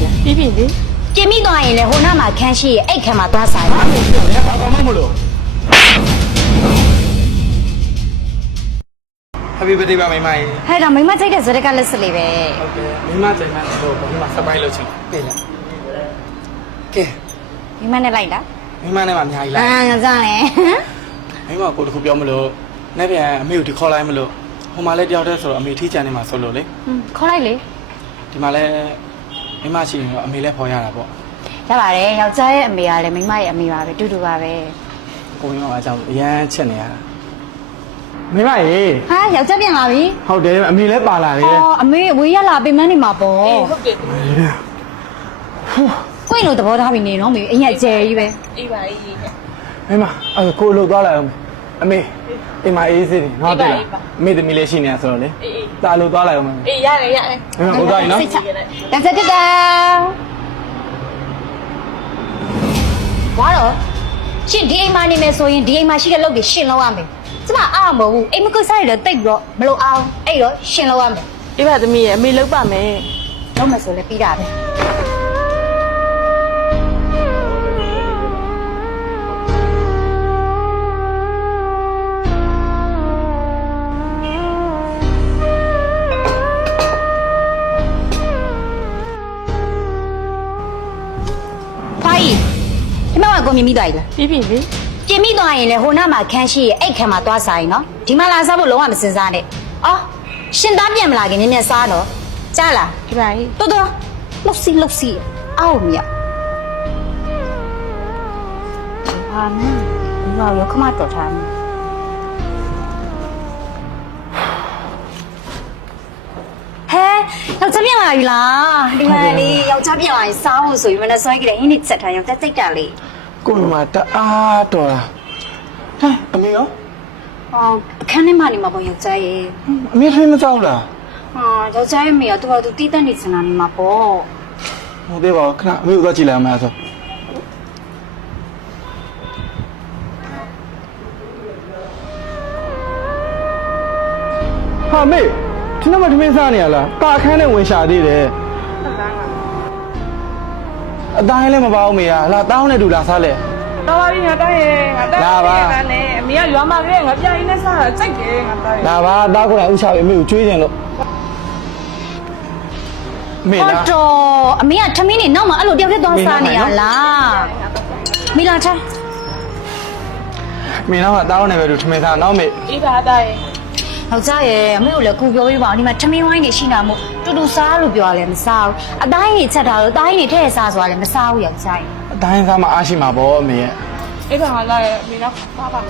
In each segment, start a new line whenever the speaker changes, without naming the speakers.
သွားပြီလား
ပြီးပြီလေ
ပြင်ပြီးသွားရင်လေဟိုနားမှာခန်းရှိရဲ့အဲ့ခန်းမှာသွားဆိုင်
ဘာလို့ဖြစ်လဲဘာကောင်မှမလို့ Happy birthday ပါမိမကြီး
ဟဲ့ဒါမိမကြိုက်တဲ့ဇရက်ကလက်စလေးပဲ
ဟုတ်ကဲ့မိမချိန်မှတော့ဘာမှ surprise လုပ်ချင်ပြေးလားကဲ
မိမနဲ့လိုက်လား
မိမနဲ့မှအများကြီးလား
အာငါကြောင့်လေ
မိမကိုတခုပြောမလို့နေ့ပြန်အမေကိုဒီခေါ်လိုက်မလို့ဟိုမှာလည်းတယောက်တည်းဆိုတော့အမေထိချန်နေမှာဆိုလို့လေ
ဟွန်းခေါ်လိုက်လေ
ဒီမှာလည်း မိမရှိရင်တော့အမေလည်းဖော်ရတာပေါ့
ရပါတယ်ယောက်ျားရဲ့အမေကလည်းမိမရဲ့အမေပါပဲတူတူပါပဲ
ကိုမိမကအကြောင်းအရန်ချက်နေရတာမိမရေ
ဟာယောက်ျားပြန်လာပြီ
ဟုတ်တယ်အမေလည်းပါလာတယ်
အော်အမေဝေးရလာပြင်မနေမှာပေါ့
အေးဟုတ်တယ်
ကိုယ့်လိုသဘောထားပြီးနေတော့မေအရင်ကျဲကြီးပဲ
အေးပါအေး
မိမအဲ့ကိုအလုပ်သွားလိုက်အောင် အမေအိမ်မှာအေးစေးတယ်ဟုတ်တယ်လားအမေသမီးလေးရှိနေတာဆိုတော့လေ
အေးအေး
တာအလုပ်သွားလိုက်အောင်မေ
အေးရတယ်ရတယ်
မိမကိုသွားရင်နော်
စိတ်ချတန်စက်တက်တာဝါတော့ရှင်ဒီအိမ်မှာနေမယ်ဆိုရင်ဒီအိမ်မှာရှိတဲ့လုပ်တွေရှင်လောက်ရမယ်ကျမအားမဟုတ်ဘူးအိမ်မကုစားရတော့တိတ်ပြီးတော့မလို့အောင်အဲ့တော့ရှင်လောက်ရမယ်
အေးပါသမီးရဲ့အမေလောက်ပါမယ်
လုံးမယ်ဆိုလည်းပြီးတာပဲ ဖိုင်ဒီမှာကကိုမြင်မိသွားပြီလား
ပြီးပြီလေ
ပြင်မိသွားရင်လေဟိုနားမှာခန်းရှိရဲ့အဲ့ခန်းမှာသွားစားရင်နော်ဒီမှာလာစားဖို့လုံးဝမစင်စားနဲ့အော်ရှင်သားပြန်မလာခင်နည်းနည်းစားတော့ကြားလား
ဒီပါကြီး
တော်တော်လှုပ်စီလှုပ်စီအောက်မြတ်ဟာမင်းဘာရောခမတော်ထားမလဲ ယောက်ျားပြန်လာပြီလားဒီမှာလေယောက်ျားပြန်လာရင်စားဖို့ဆိုပြီးမနေ့ဆွဲကြတယ်ဟင်းနေချက်ထားယောက်ျားစိတ်တာလေ
ကိုမိမတအားတော်တာဟဲ့အမေရော
ဟောအခန်းထဲမှာနေမှာပေါ့ယောက်ျားရဲ့
အမေထွေးမကြောက်လား
ဟာယောက်ျားရဲ့မိကသူကသူတီးတက်နေစင်တာနေမှာပေါ့
ဟုတ်သေးပါဘူးခဏအမေကိုသွားကြည့်လိုက်အောင်မလားဆိုဟာမေ ဒီနေ့မှဒီမင်းစားနေရလားတာခန်းနဲ့ဝင်ရှာသေးတယ်အတိုင်းလည်းမပါဘူးမေကလာတောင်းနဲ့တူလာစားလဲ
တော်ပါပြီငါတိုင်းရဲ့ငါတိုင်း
လာပါ
ငါနဲ့အမေကရွာမှာပဲငါပြရင်းနဲ့စားတာကြိုက်တယ်ငါတိုင်း
လာပါတောက်ကိုယ်တိုင်ဥစားပြီးအမေကိုကျွေးတယ်လို့မေ
ဟော
လား
တော့အမေကထမင်းနေနောက်မှာအဲ့လိုတယောက်တည်းသွားစားနေရလားမိလာထား
မေတော့ကတောင်းနဲ့ပဲတူထမင်းစားနောက်မေ
အေးပါတိုင်းရဲ့
ယောက်ျားရဲ့အမေကိုလည်းကူပြောပြပါအောင်ဒီမှာထမင်းဝိုင်းနေရှိတာမို့တူတူစားလို့ပြောရလဲမစားဘူးအတိုင်းကြီးချက်ထားလို့အတိုင်းကြီးထည့်စားဆိုတာလည်းမစားဘူးယောက်ျားရဲ့
အတိုင်းစားမှအားရှိမှာပေါ့အမေရဲ့
အေးပါငါလာရဲ့အမေတော့ပါပါ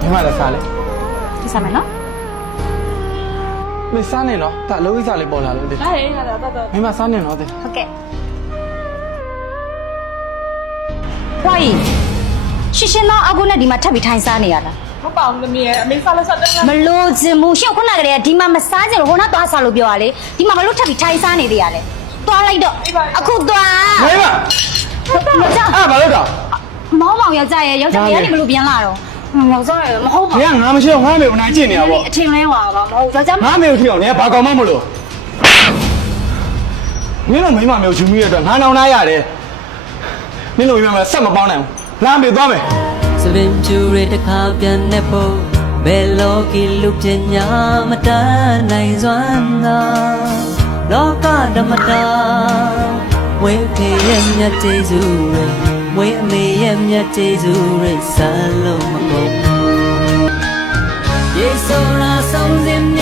မယ်
မိမလည်းစားလေ
ဒီစားမယ်နော်
မေစားနေနော်ဒါအလုံးကြီးစားလေးပေါ်လာလို့ဒီ
လာရဲ့ငါတော့တော့
မိမစားနေနော်ဒီ
ဟုတ်ကဲ့ဟွာကြီးရှင်းရှင်းတော့အခုနဲ့ဒီမှာထပ်ပြီးထိုင်စားနေရတာ
မပေါအောင်သမီးရဲ့အမေစားလို့ဆက်တယ်
မလို့ချင်ဘူးရှင့်ခုနကတည်းကဒီမှာမစားချင်လို့ဟိုနာသွားစားလို့ပြောရလေဒီမှာမလို့ထပ်ပြီးထိုင်စားနေသေးရလဲသွားလိုက်တော့အခုသွား
မိမ
မကြောက်
အဲ့ဘာလို့တော့
မောင်းမောင်ယောက်ျားရဲ့ယောက်ျားကနေမလို့ပြန်လာတော့ယောက်ျားရဲ့မဟုတ်ပါ
နေကငါမရှိတော့ငါမေကိုနိုင်ကျင့်နေရပေါ့
အထင်လဲဟွာပါမဟုတ်ယောက်ျား
ငါမေကိုထီအောင်နေကဘာကောင်မှမလို့နင်းတို့မိမမျိုးယူမိရတော့ငါနောင်နာရတယ်နင်းတို့မိမမဆက်မပေါင်းနိုင်ဘူးလာမေသွားမယ်
စပင်ကျူရတခါပြန်နေဖို့ဘယ်လောကီလူပညာမတတ်နိုင်စွမ်းသာလောကဓမ္မတာဝိဖေရဲ့မြတ်ကျေးဇူးရယ်ဝိအမေရဲ့မြတ်ကျေးဇူးရယ်ဆလုံးမကုန်ယေဆိုရာဆုံးစင်နေယေဆိုရာဆံယုံမရှိ